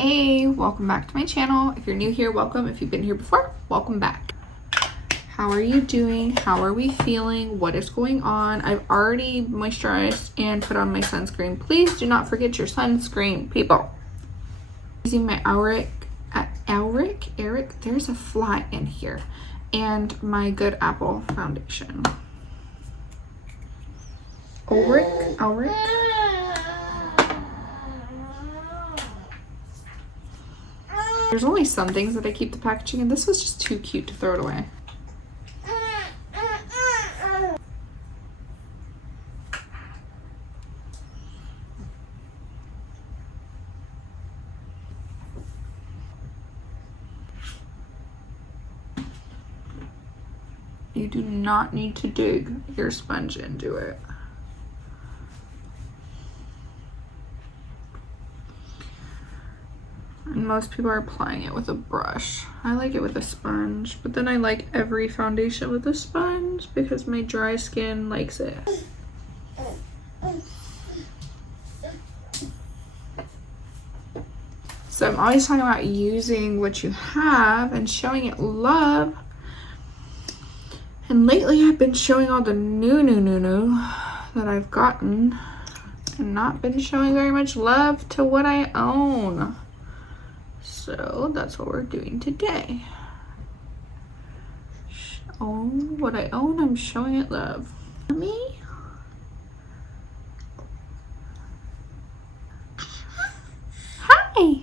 Hey, welcome back to my channel. If you're new here, welcome. If you've been here before, welcome back. How are you doing? How are we feeling? What is going on? I've already moisturized and put on my sunscreen. Please do not forget your sunscreen, people. Using my Eric, there's a fly in here. And my Good Apple foundation. Ulrich. There's only some things that I keep the packaging in. This was just too cute to throw it away. You do not need to dig your sponge into it. And most people are applying it with a brush. I like it with a sponge, but then I like every foundation with a sponge because my dry skin likes it. So I'm always talking about using what you have and showing it love. And lately I've been showing all the new that I've gotten and not been showing very much love to what I own. So that's what we're doing today. What I own, I'm showing it love. Me? Hi!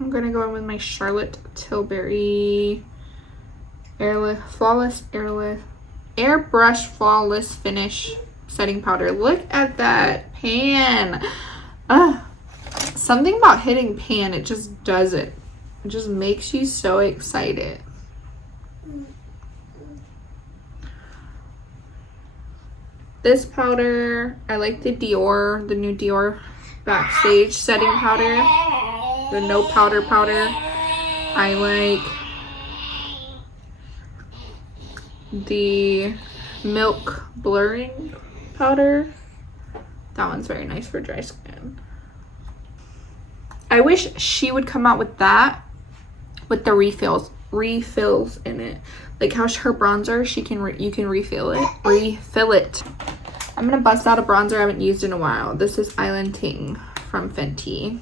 I'm gonna go in with my Charlotte Tilbury Airbrush Flawless Finish setting powder. Look at that pan. Something about hitting pan, it just does it. It just makes you so excited. This powder, I like the new Dior Backstage setting powder. The no powder. I like the Milk Blurring powder. That one's very nice for dry skin. I wish she would come out with that with the refills in it. Like how her bronzer, you can refill it. I'm gonna bust out a bronzer I haven't used in a while. This is Island Ting from Fenty.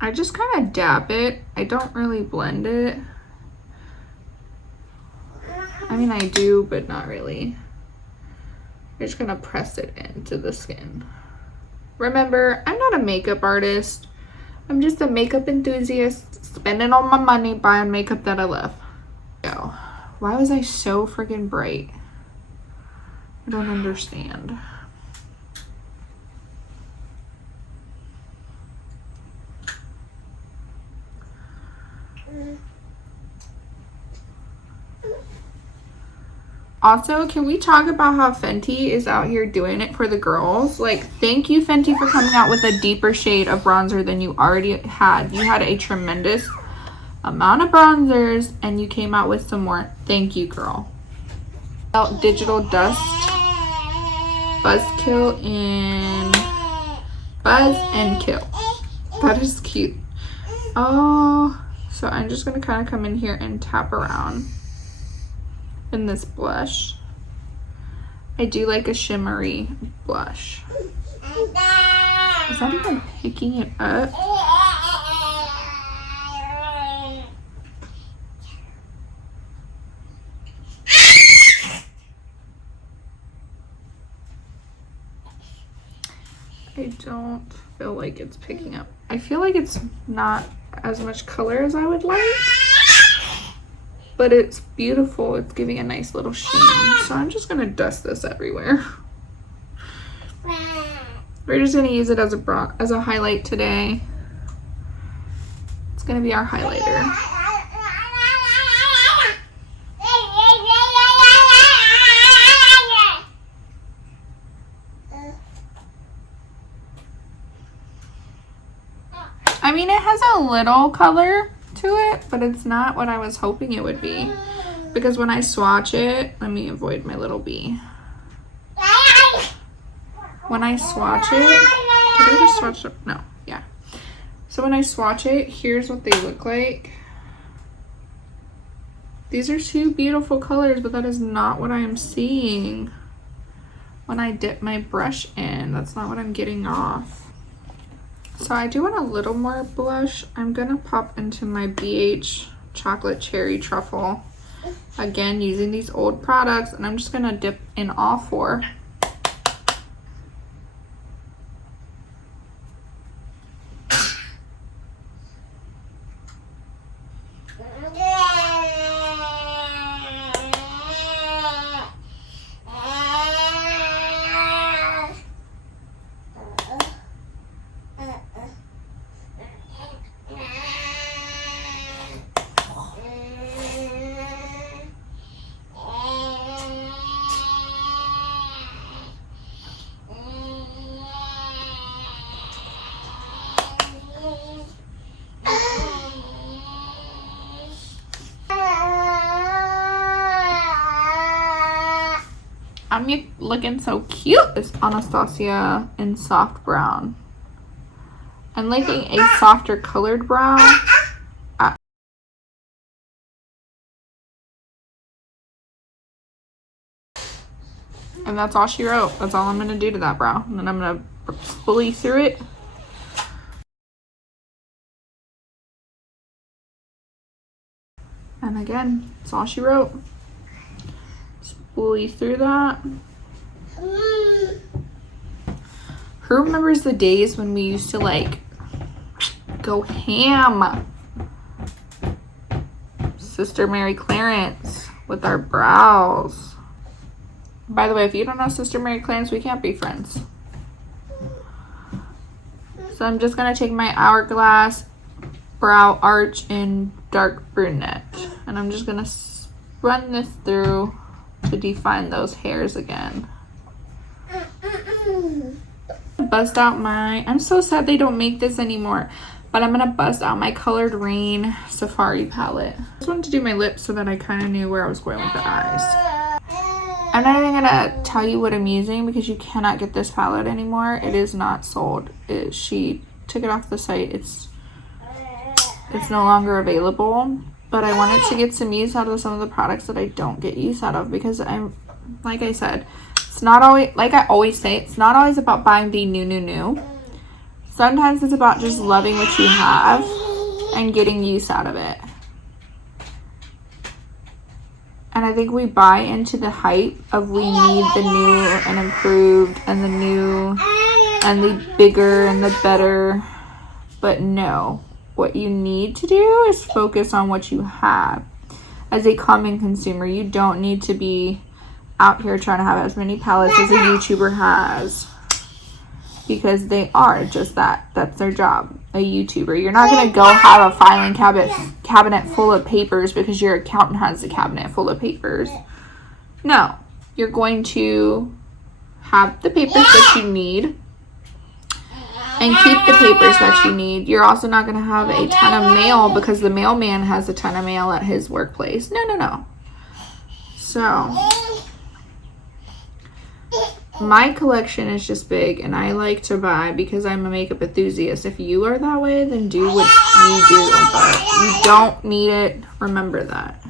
I just kind of dab it. I don't really blend it. I mean, I do, but not really. I'm just gonna press it into the skin. Remember, I'm not a makeup artist. I'm just a makeup enthusiast spending all my money buying makeup that I love. So, why was I so freaking bright? I don't understand. Also, can we talk about how Fenty is out here doing it for the girls? Like, thank you, Fenty, for coming out with a deeper shade of bronzer than you already had. You had a tremendous amount of bronzers, and you came out with some more. Thank you, girl. Digital Dust Buzz and Kill. That is cute. Oh, so I'm just going to kind of come in here and tap around in this blush. I do like a shimmery blush. Is that even picking it up? I don't feel like it's picking up. I feel like it's not as much color as I would like. But it's beautiful. It's giving a nice little sheen. So I'm just going to dust this everywhere. We're just going to use it as a highlight today. It's going to be our highlighter. I mean, it has a little color, to it, but it's not what I was hoping it would be. Because when I swatch it, let me avoid my little bee. When I swatch it, did I just swatch it? No, yeah. So when I swatch it, here's what they look like. These are two beautiful colors, but that is not what I am seeing when I dip my brush in. That's not what I'm getting off. So I do want a little more blush. I'm gonna pop into my BH Chocolate Cherry Truffle. Again, using these old products, and I'm just gonna dip in all four. I'm looking so cute. This Anastasia in soft brown. I'm liking a softer colored brown. And that's all she wrote. That's all I'm going to do to that brow. And then I'm going to spoolie through it. And again, that's all she wrote. Spoolie through that. Who remembers the days when we used to like go ham? Sister Mary Clarence with our brows. By the way, if you don't know Sister Mary Clarence, we can't be friends. So I'm just going to take my Hourglass Brow Arch in dark brunette. And I'm just going to run this through to define those hairs again. Bust out my... I'm so sad they don't make this anymore. But I'm going to bust out my Colored Rain Safari palette. I just wanted to do my lips so that I kind of knew where I was going with the eyes. I'm not even gonna tell you what I'm using because you cannot get this palette anymore. It is not sold. She took it off the site. It's no longer available. But I wanted to get some use out of some of the products that I don't get use out of because I'm, like I said, it's not always, like I always say, it's not always about buying the new. Sometimes it's about just loving what you have and getting use out of it. And I think we buy into the hype of we need the new and improved and the new and the bigger and the better. But no, what you need to do is focus on what you have. As a common consumer, you don't need to be out here trying to have as many palettes as a YouTuber has. Because they are just that. That's their job. A YouTuber. You're not going to go have a filing cabinet full of papers because your accountant has a cabinet full of papers. No. You're going to have the papers that you need and keep the papers that you need. You're also not going to have a ton of mail because the mailman has a ton of mail at his workplace. No. So... my collection is just big and I like to buy because I'm a makeup enthusiast. If you are that way, then do what you do, but you don't need it. Remember that.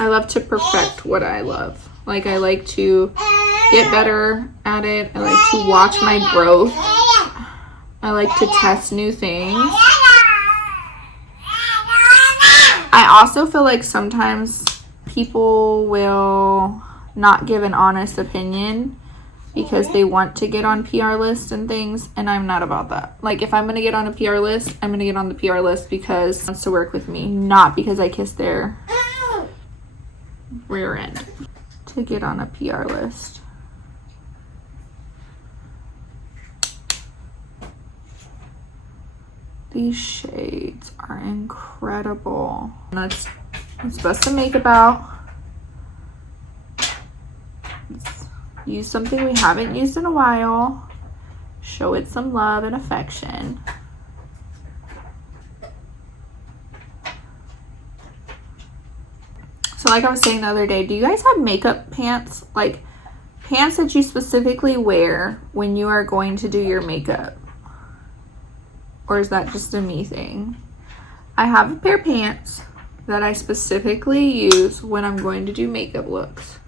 I love to perfect what I love. Like I like to get better at it. I like to watch my growth. I like to test new things. I also feel like sometimes people will not give an honest opinion because they want to get on PR lists and things, and I'm not about that. Like, if I'm going to get on a PR list, I'm going to get on the PR list because it wants to work with me, not because I kissed their rear end to get on a PR list. These shades are incredible. Let's bust some makeup out. Use something we haven't used in a while. Show it some love and affection. So like I was saying the other day, do you guys have makeup pants? Like pants that you specifically wear when you are going to do your makeup? Or is that just a me thing? I have a pair of pants that I specifically use when I'm going to do makeup looks.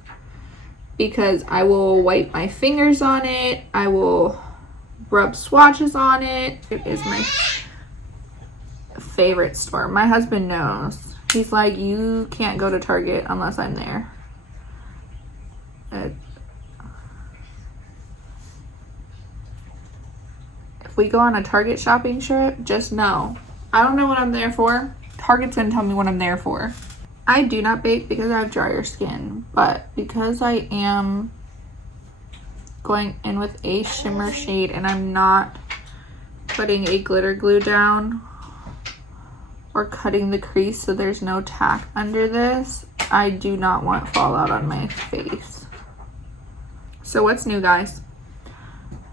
Because I will wipe my fingers on it. I will rub swatches on it. It is my favorite store. My husband knows. He's like, you can't go to Target unless I'm there. If we go on a Target shopping trip, just know, I don't know what I'm there for. Target's gonna tell me what I'm there for. I do not bake because I have drier skin, but because I am going in with a shimmer shade and I'm not putting a glitter glue down or cutting the crease so there's no tack under this, I do not want fallout on my face. So what's new, guys?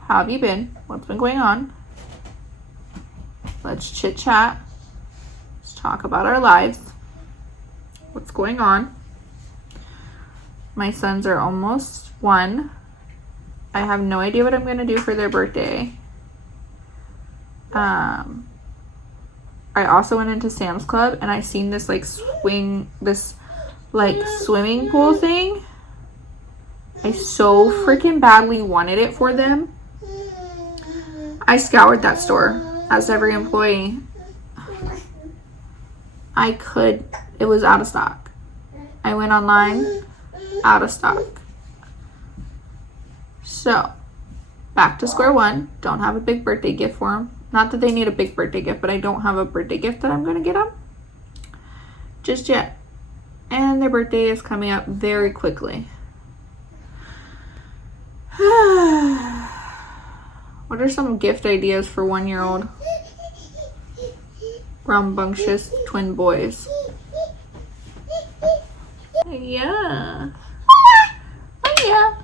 How have you been? What's been going on? Let's chit chat. Let's talk about our lives. What's going on? My sons are almost 1. I have no idea what I'm going to do for their birthday. I also went into Sam's Club and I seen this swimming pool thing. I so freaking badly wanted it for them. I scoured that store, as every employee. It was out of stock. I went online, out of stock. So, back to square one. Don't have a big birthday gift for them. Not that they need a big birthday gift, but I don't have a birthday gift that I'm going to get them just yet. And their birthday is coming up very quickly. What are some gift ideas for 1-year-old rambunctious twin boys? Yeah. Oh, yeah.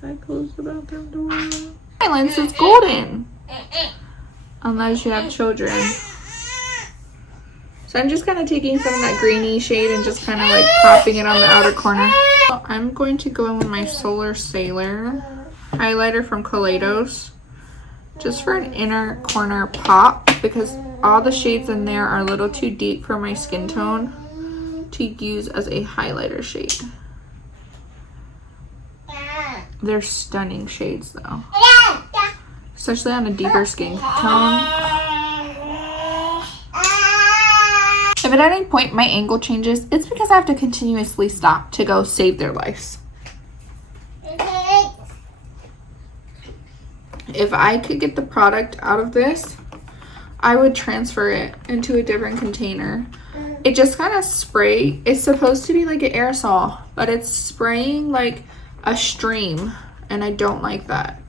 Did I close the bathroom door? Silence is golden. Unless you have children. So I'm just kind of taking some of that greeny shade and just kind of like popping it on the outer corner. So I'm going to go in with my Solar Sailor highlighter from Kaleidos. Just for an inner corner pop, because all the shades in there are a little too deep for my skin tone to use as a highlighter shade. They're stunning shades though, especially on a deeper skin tone. If at any point my angle changes, it's because I have to continuously stop to go save their lives. If I could get the product out of this, I would transfer it into a different container. It just kind of it's supposed to be like an aerosol, but it's spraying like a stream, and I don't like that.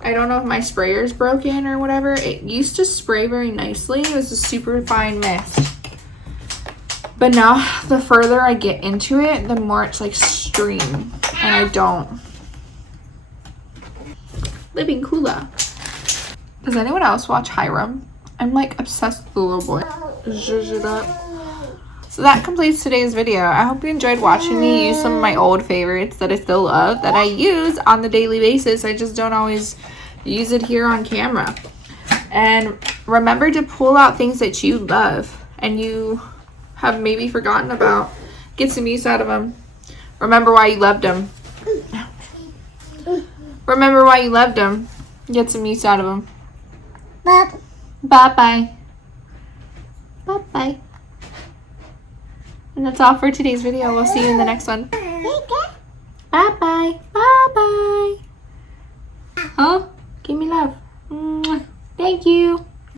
I don't know if my sprayer is broken or whatever. It used to spray very nicely. It was a super fine mist. But now the further I get into it, the more it's like stream, and I don't. Living Kula. Does anyone else watch Hiram? I'm like obsessed with the little boy. Zhuzh it up. So that completes today's video. I hope you enjoyed watching me use some of my old favorites that I still love, that I use on the daily basis. I just don't always use it here on camera. And remember to pull out things that you love and you have maybe forgotten about. Get some use out of them. Remember why you loved them. Remember why you loved them. Get some use out of them. Bye-bye. Bye-bye. And that's all for today's video. We'll see you in the next one. Bye-bye. Bye-bye. Huh? Give me love. Thank you.